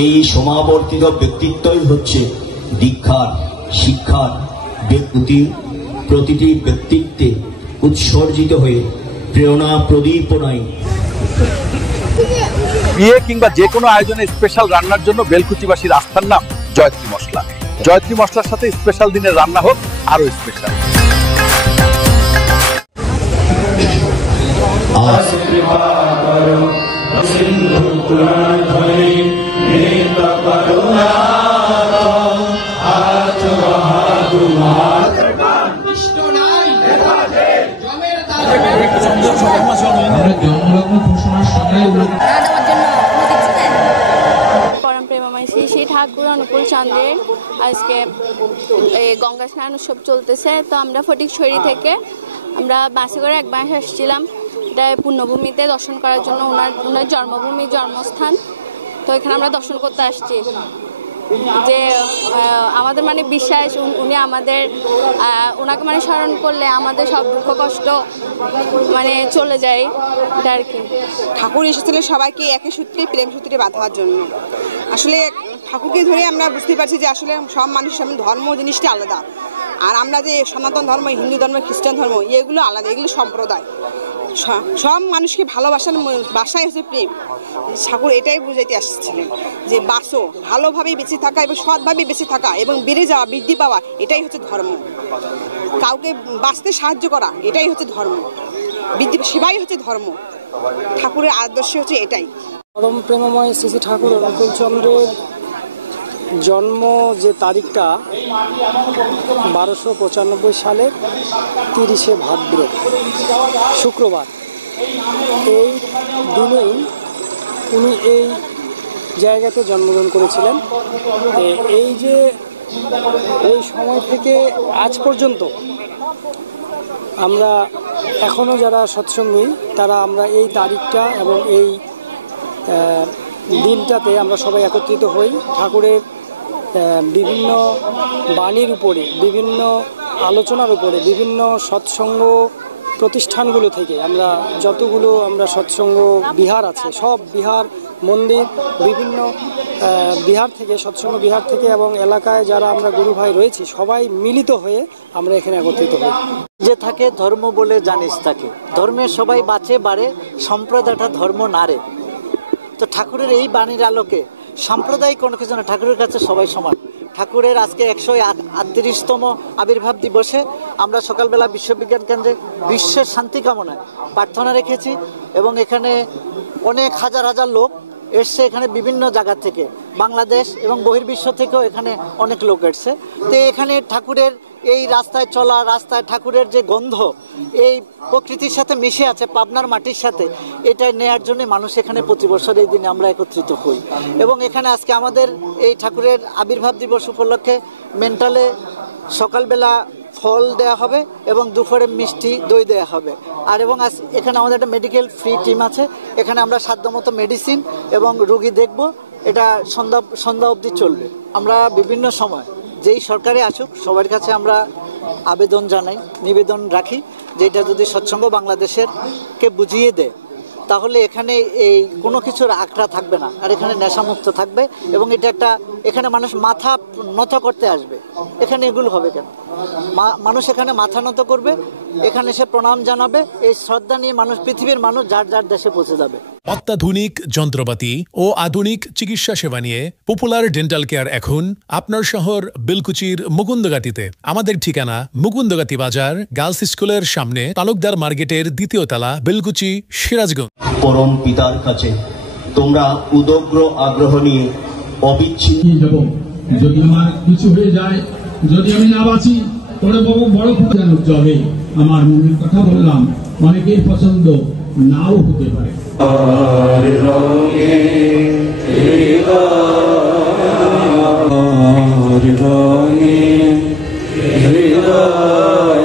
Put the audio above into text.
এই সমাবর্তিত ব্যক্তিত্বই হচ্ছে দীক্ষার শিক্ষার প্রতিটি ব্যক্তিত্বে উৎসর্জিত হয়ে প্রেরণা প্রদীপনায়। বিয়ে কিংবা যে কোনো আয়োজনে স্পেশাল রান্নার জন্য বেলকুচিবাসীর আস্থার নাম জয়ত্রী মশলা। জয়ত্রী মশলার সাথে স্পেশাল দিনের রান্না হোক আরো স্পেশাল। সেই ঠাকুর অনুকূল চন্দ্রের আজকে গঙ্গা স্নান উৎসব চলতেছে। তো আমরা ফটিকছড়ি থেকে আমরা বাসে করে এক মাস আসছিলাম এটা পুণ্যভূমিতে দর্শন করার জন্য, ওনার জন্মভূমি জন্মস্থান। তো এখানে আমরা দর্শন করতে আসছি যে আমাদের মানে বিশ্বাস উনি আমাদের ওনাকে মানে স্মরণ করলে আমাদের সব দুঃখ কষ্ট মানে চলে যায় এটা আর কি। ঠাকুর এসেছিলেন সবাইকে একই সূত্রে প্রেম সূত্রে বাঁধার জন্য। আসলে ঠাকুরকে ধরে আমরা বুঝতে পারছি যে আসলে সব মানুষের সামনে ধর্ম জিনিসটা আলাদা, আর আমরা যে সনাতন ধর্ম, হিন্দু ধর্ম, খ্রিস্টান ধর্ম এগুলো আলাদা, এগুলো সম্প্রদায়। সব মানুষকে ভালোবাসার বাসাই হচ্ছে প্রেম। ঠাকুর এটাই বুঝাইতে আসছিলেন যে বাঁচো, ভালোভাবেই বেঁচে থাকা এবং সৎভাবে বেঁচে থাকা এবং বেড়ে যাওয়া, বৃদ্ধি পাওয়া, এটাই হচ্ছে ধর্ম। কাউকে বাঁচতে সাহায্য করা এটাই হচ্ছে ধর্ম, বৃদ্ধি সেবাই হচ্ছে ধর্ম। ঠাকুরের আদর্শ হচ্ছে এটাই। পরম প্রেমময় শ্রী শ্রী ঠাকুর অনুকূল চন্দ্রের জন্ম যে তারিখটা 1295 সালের 30শে ভাদ্র শুক্রবার, এই দিনেই উনি এই জায়গাতে জন্মগ্রহণ করেছিলেন। এই যে ওই সময় থেকে আজ পর্যন্ত আমরা এখনও যারা সৎসঙ্গী তারা আমরা এই তারিখটা এবং এই দিনটাতে আমরা সবাই একত্রিত হই। ঠাকুরের বিভিন্ন বাণীর উপরে, বিভিন্ন আলোচনার উপরে, বিভিন্ন সৎসঙ্গ প্রতিষ্ঠানগুলো থেকে আমরা যতগুলো আমরা সৎসঙ্গ বিহার আছে সব বিহার, মন্দির, বিভিন্ন বিহার থেকে, সৎসঙ্গ বিহার থেকে এবং এলাকায় যারা আমরা গুরু ভাই রয়েছি সবাই মিলিত হয়ে আমরা এখানে একত্রিত হই। যে থাকে ধর্ম বলে জানিস তাকে, ধর্মে সবাই বাঁচে বাড়ে, সম্প্রদায়টা ধর্ম নারে। তো ঠাকুরের এই বাণীর আলোকে সাম্প্রদায়িক কোনো কিছু না, ঠাকুরের কাছে সবাই সমান। ঠাকুরের আজকে 138তম আবির্ভাব দিবসে আমরা সকালবেলা বিশ্ববিজ্ঞান কেন্দ্রে বিশ্বের শান্তি কামনায় প্রার্থনা রেখেছি এবং এখানে অনেক হাজার হাজার লোক এসছে। এখানে বিভিন্ন জায়গা থেকে, বাংলাদেশ এবং বহির্বিশ্ব থেকেও এখানে অনেক লোক এসছে। তো এখানে ঠাকুরের এই রাস্তায় চলা, রাস্তায় ঠাকুরের যে গন্ধ এই প্রকৃতির সাথে মিশে আছে, পাবনার মাটির সাথে, এটাই নেয়ার জন্য মানুষ এখানে প্রতি বছর এই দিনে আমরা একত্রিত হই। এবং এখানে আজকে আমাদের এই ঠাকুরের আবির্ভাব দিবস উপলক্ষে মেন্টালে সকালবেলা ফল দেয়া হবে এবং দুপুরে মিষ্টি দই দেয়া হবে। আর এবং এখানে আমাদের একটা মেডিকেল ফ্রি টিম আছে, এখানে আমরা সাধ্যমতো মেডিসিন এবং রুগী দেখব। এটা সন্ধ্যা অবধি চলবে। আমরা বিভিন্ন সময় যেই সরকারে আসুক সবার কাছে আমরা আবেদন জানাই, নিবেদন রাখি যে এটা যদি সৎসঙ্গ বাংলাদেশের কে বুঝিয়ে দেয় তাহলে এখানে এই কোনো কিছুর আঁকড়া থাকবে না, আর এখানে নেশামুক্ত থাকবে এবং এটা একটা, এখানে মানুষ মাথা নত করতে আসবে। এখানে এগুলো হবে কেন? মানুষ এখানে মাথা নত করবে, এখানে এসে প্রণাম জানাবে, এই শ্রদ্ধা নিয়ে মানুষ, পৃথিবীর মানুষ যার যার দেশে পৌঁছে যাবে। অত্যাধুনিক যন্ত্রপাতি ও আধুনিক চিকিৎসা সেবা নিয়ে পপুলার ডেন্টাল কেয়ার এখন আপনার শহর বেলকুচির মুকুন্দগাতিতে। আমাদের ঠিকানা মুকুন্দগাতি বাজার, গার্লস স্কুলের সামনে, তালুকদার মার্কেটের 2য় তলা, বেলকুচি, সিরাজগঞ্জ। পরম পিতার কাছে তোমরা উদগ্র আগ্রহ নিয়ে অবিচ্ছিন্ন যাব। যদি আমার কিছু হয়ে যায়, যদি আমি না বাঁচি, তোরে বড় যেন চলে। আমার মনের কথা বললাম, অনেকের পছন্দ নাও হতে পারে। হৃদয়